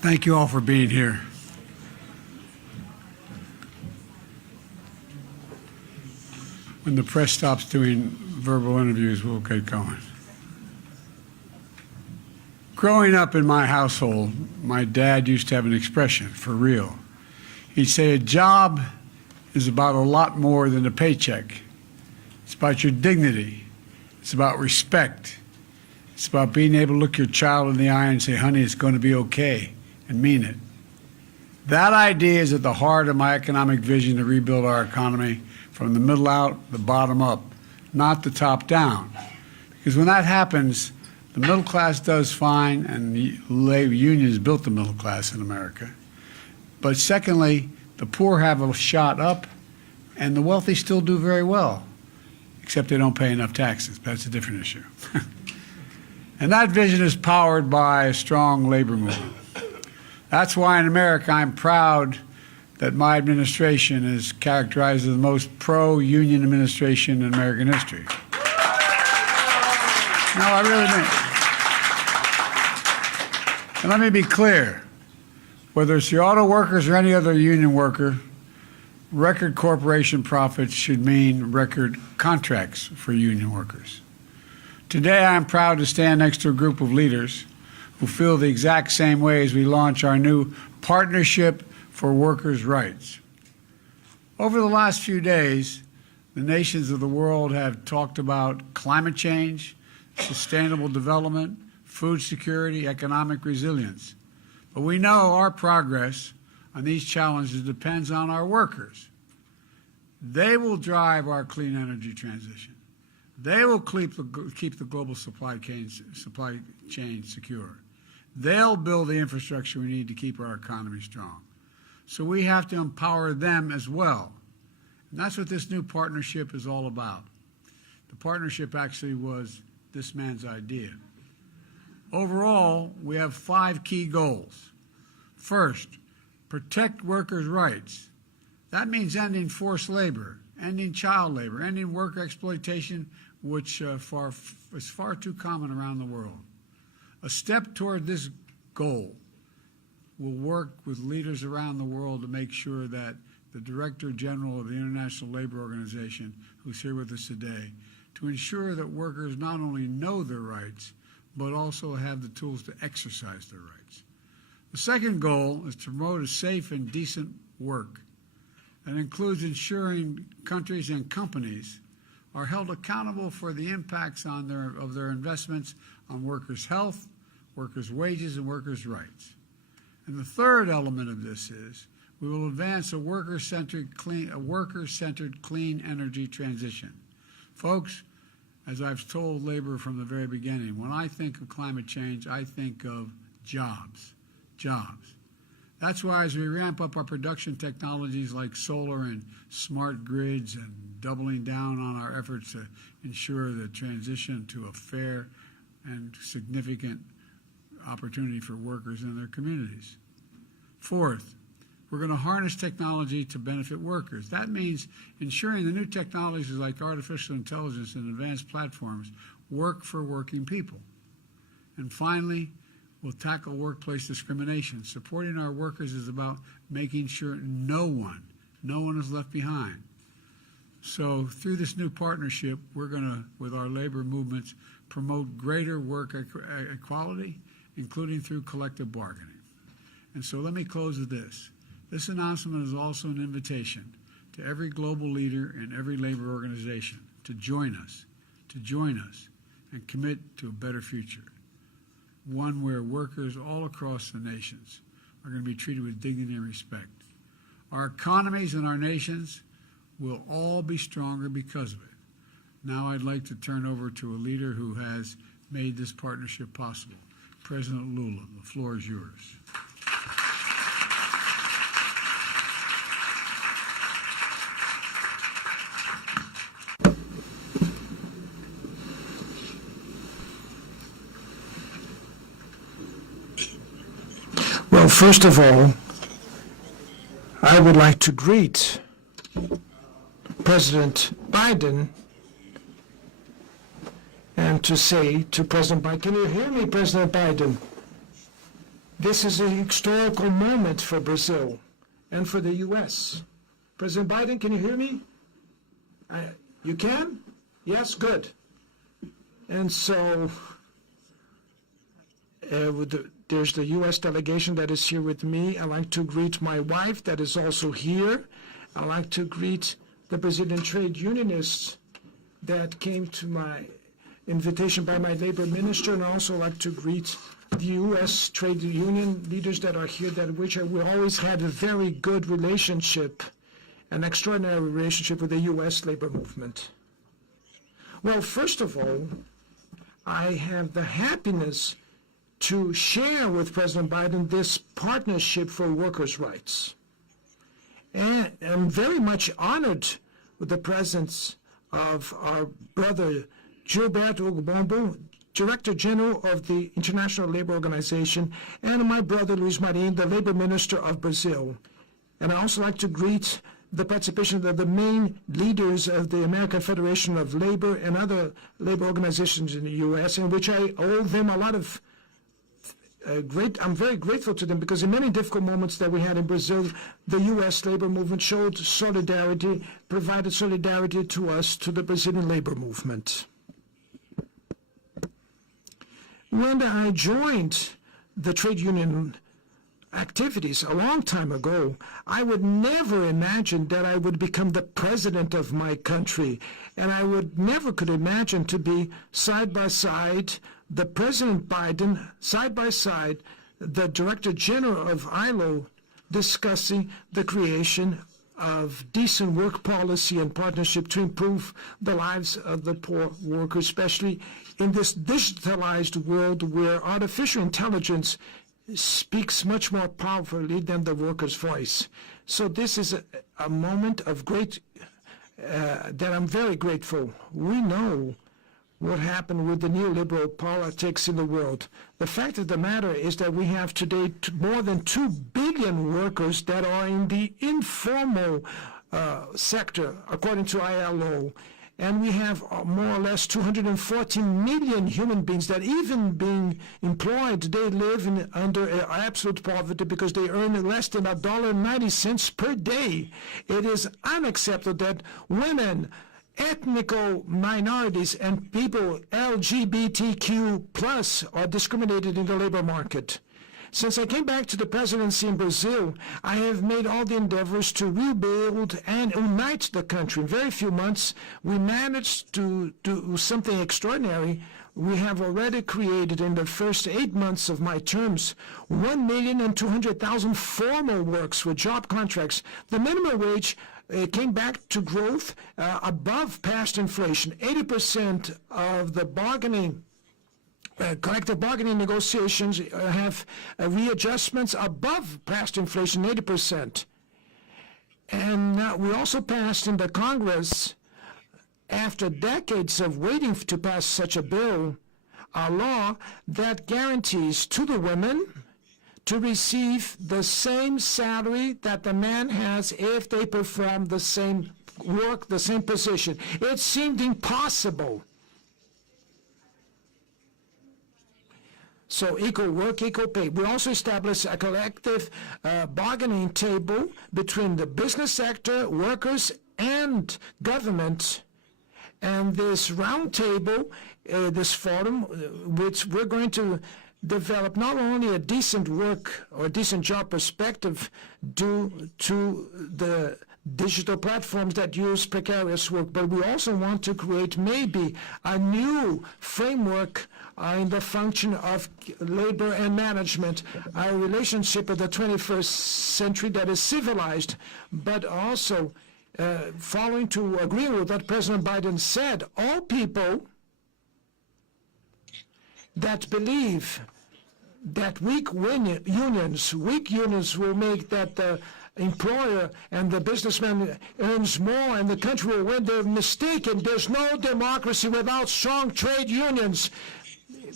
Thank you all for being here. When the press stops doing verbal interviews, we'll get going. Growing up in my household, my dad used to have an expression, for real. He'd say, a job is about a lot more than a paycheck. It's about your dignity. It's about respect. It's about being able to look your child in the eye and say, honey, it's going to be okay, and mean it. That idea is at the heart of my economic vision to rebuild our economy from the middle out, the bottom up, not the top down. Because when that happens, the middle class does fine, and the labor unions built the middle class in America. But secondly, the poor have a shot up, and the wealthy still do very well, except they don't pay enough taxes. That's a different issue. And that vision is powered by a strong labor movement. That's why in America I'm proud that my administration is characterized as the most pro-union administration in American history. No, I really mean. And let me be clear, whether it's the auto workers or any other union worker, record corporation profits should mean record contracts for union workers. Today, I'm proud to stand next to a group of leaders who feel the exact same way as we launch our new Partnership for Workers' Rights. Over the last few days, the nations of the world have talked about climate change, sustainable development, food security, economic resilience. But we know our progress on these challenges depends on our workers. They will drive our clean energy transition. They will keep the global supply chain secure. They'll build the infrastructure we need to keep our economy strong. So we have to empower them as well. And that's what this new partnership is all about. The partnership actually was this man's idea. Overall, we have 5 key goals. First, protect workers' rights. That means ending forced labor, ending child labor, ending worker exploitation, which is far too common around the world. A step toward this goal will work with leaders around the world to make sure that the Director General of the International Labor Organization, who's here with us today, to ensure that workers not only know their rights, but also have the tools to exercise their rights. The second goal is to promote a safe and decent work. That includes ensuring countries and companies are held accountable for the impacts of their investments on workers' health, workers' wages, and workers' rights. And the third element of this is we will advance a worker-centered clean energy transition. Folks, as I've told labor from the very beginning, when I think of climate change, I think of jobs. Jobs. That's why as we ramp up our production technologies like solar and smart grids and doubling down on our efforts to ensure the transition to a fair and significant opportunity for workers in their communities. Fourth, we're going to harness technology to benefit workers. That means ensuring the new technologies like artificial intelligence and advanced platforms work for working people. And finally, we'll tackle workplace discrimination. Supporting our workers is about making sure no one is left behind. So through this new partnership, we're going to, with our labor movements, promote greater work equality, including through collective bargaining. And so let me close with this. This announcement is also an invitation to every global leader and every labor organization to join us and commit to a better future. One where workers all across the nations are going to be treated with dignity and respect. Our economies and our nations will all be stronger because of it. Now I'd like to turn over to a leader who has made this partnership possible, President Lula. The floor is yours. Well, first of all, I would like to greet President Biden and to say to President Biden, can you hear me, President Biden? This is a historical moment for Brazil and for the U.S. President Biden, can you hear me? You can? Yes, good. And so there's the U.S. delegation that is here with me. I'd like to greet my wife that is also here. I'd like to greet the Brazilian trade unionists that came to my invitation by my labor minister, and I also like to greet the U.S. trade union leaders that are here, which we always had a very good relationship, an extraordinary relationship with the U.S. labor movement. Well, first of all, I have the happiness to share with President Biden this partnership for workers' rights. And I'm very much honored with the presence of our brother Gilberto Gbombo, Director General of the International Labor Organization, and my brother Luiz, the Labor Minister of Brazil. And I also like to greet the participation of the main leaders of the American Federation of Labor and other labor organizations in the U.S., in which I owe them a lot of I'm very grateful to them, because in many difficult moments that we had in Brazil, the U.S. labor movement showed solidarity, provided solidarity to us, to the Brazilian labor movement. When I joined the trade union activities a long time ago, I would never imagine that I would become the president of my country, and I would never could imagine to be side by side the President Biden, side by side the Director General of ILO, discussing the creation of decent work policy and partnership to improve the lives of the poor workers, especially in this digitalized world where artificial intelligence speaks much more powerfully than the worker's voice. So this is a moment of great, that I'm very grateful. We know what happened with the neoliberal politics in the world. The fact of the matter is that we have today more than 2 billion workers that are in the informal sector, according to ILO. And we have more or less 214 million human beings that, even being employed, they live under absolute poverty because they earn less than $1.90 per day. It is unacceptable that women, ethnic minorities, and people LGBTQ+ are discriminated in the labor market. Since I came back to the presidency in Brazil, I have made all the endeavors to rebuild and unite the country. In very few months, we managed to do something extraordinary. We have already created, in the first 8 months of my terms, 1,200,000 formal works with job contracts. The minimum wage came back to growth above past inflation. 80% of the collective bargaining negotiations have readjustments above past inflation, 80%. And we also passed in the Congress, after decades of waiting to pass such a bill, a law that guarantees to the women to receive the same salary that the man has if they perform the same work, the same position. It seemed impossible. So equal work, equal pay. We also established a collective bargaining table between the business sector, workers, and government. And this round table, this forum, which we're going to develop not only a decent work or decent job perspective due to the digital platforms that use precarious work, but we also want to create maybe a new framework in the function of labor and management, a relationship of the 21st century that is civilized, but also agreeing with what President Biden said, all people that believe that weak unions will make that the employer and the businessman earns more and the country will win, they're mistaken. There's no democracy without strong trade unions,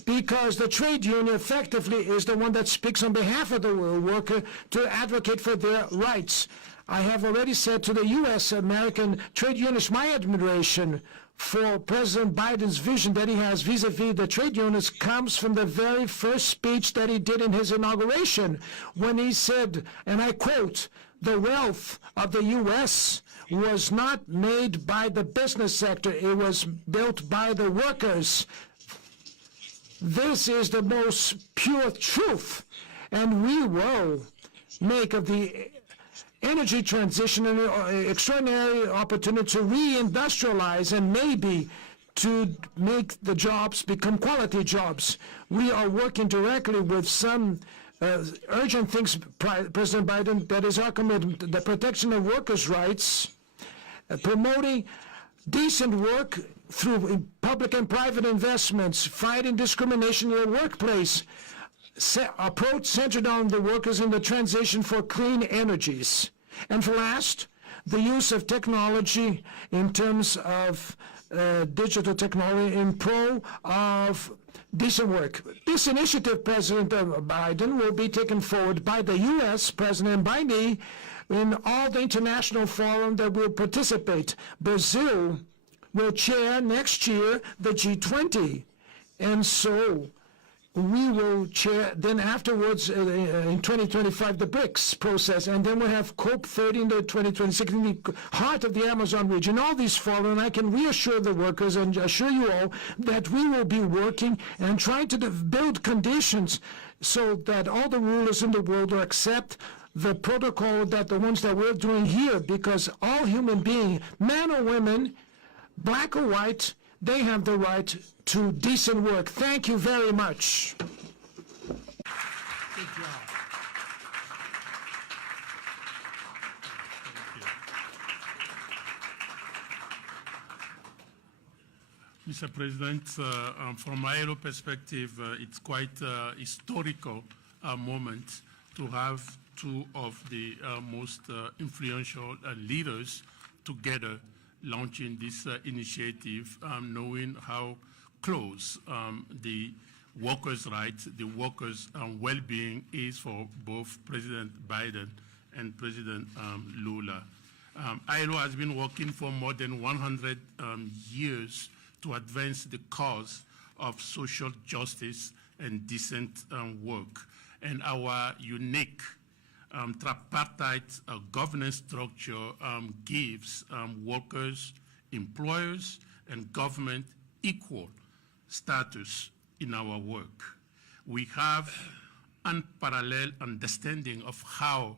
because the trade union effectively is the one that speaks on behalf of the worker to advocate for their rights. I have already said to the U.S. American trade unions my admiration for President Biden's vision that he has vis-a-vis the trade unions comes from the very first speech that he did in his inauguration, when he said, and I quote, "The wealth of the U.S. was not made by the business sector, it was built by the workers." This is the most pure truth, and we will make of the energy transition an extraordinary opportunity to reindustrialize and maybe to make the jobs become quality jobs. We are working directly with some urgent things, President Biden, that is our commitment: the protection of workers' rights, promoting decent work through public and private investments, fighting discrimination in the workplace, approach centered on the workers in the transition for clean energies. And for last, the use of technology in terms of digital technology in pro of decent work. This initiative, President Biden, will be taken forward by the U.S. President and by me in all the international forums that will participate. Brazil will chair next year the G20, and so we will chair then afterwards in 2025 the BRICS process, and then we'll have COP30 in the 2026 in the heart of the Amazon region. All these forums, and I can reassure the workers and assure you all that we will be working and trying to build conditions so that all the rulers in the world will accept the protocol that the ones that we're doing here, because all human beings, men or women, black or white, they have the right to decent work. Thank you very much. Good job. Mr. President, from ILO perspective, it's quite a historical moment to have two of the most influential leaders together launching this initiative, knowing how close the workers' rights, the workers' well-being is for both President Biden and President Lula. ILO has been working for more than 100 years to advance the cause of social justice and decent work. And our unique tripartite governance structure gives workers, employers, and government equal status in our work. We have unparalleled understanding of how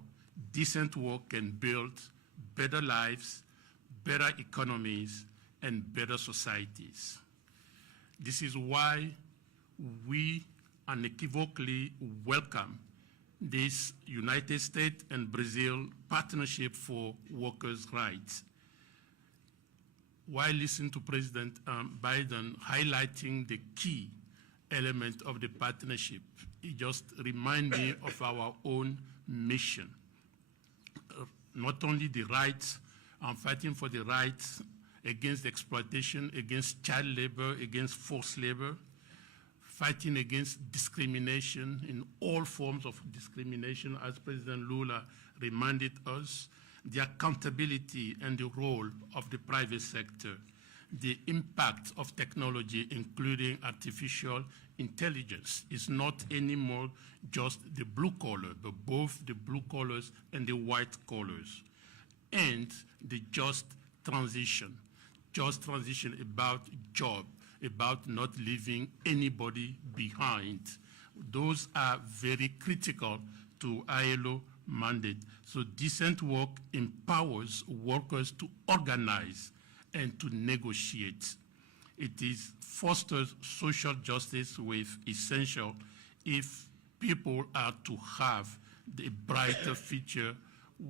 decent work can build better lives, better economies, and better societies. This is why we unequivocally welcome this United States and Brazil partnership for workers' rights. While listening to President Biden highlighting the key element of the partnership, it just reminds me of our own mission. Not only the rights, fighting for the rights against exploitation, against child labor, against forced labor, fighting against discrimination in all forms of discrimination, as President Lula reminded us, the accountability and the role of the private sector, the impact of technology, including artificial intelligence, is not anymore just the blue collar, but both the blue collars and the white collars, and the just transition about job, about not leaving anybody behind. Those are very critical to ILO mandate. So decent work empowers workers to organize and to negotiate. It fosters social justice with essential if people are to have the brighter future,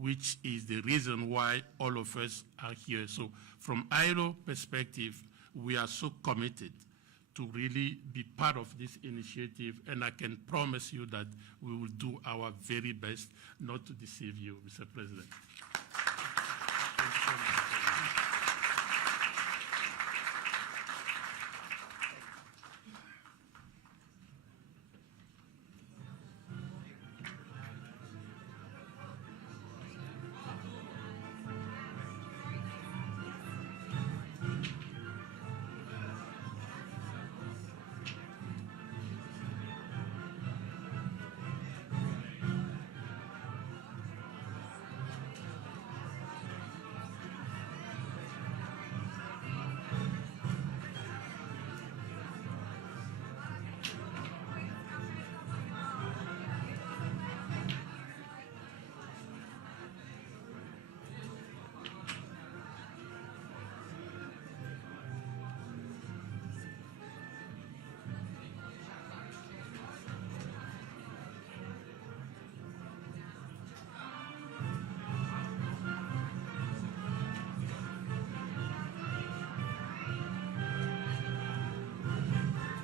which is the reason why all of us are here. So from ILO perspective, we are so committed to really be part of this initiative, and I can promise you that we will do our very best not to deceive you, Mr. President.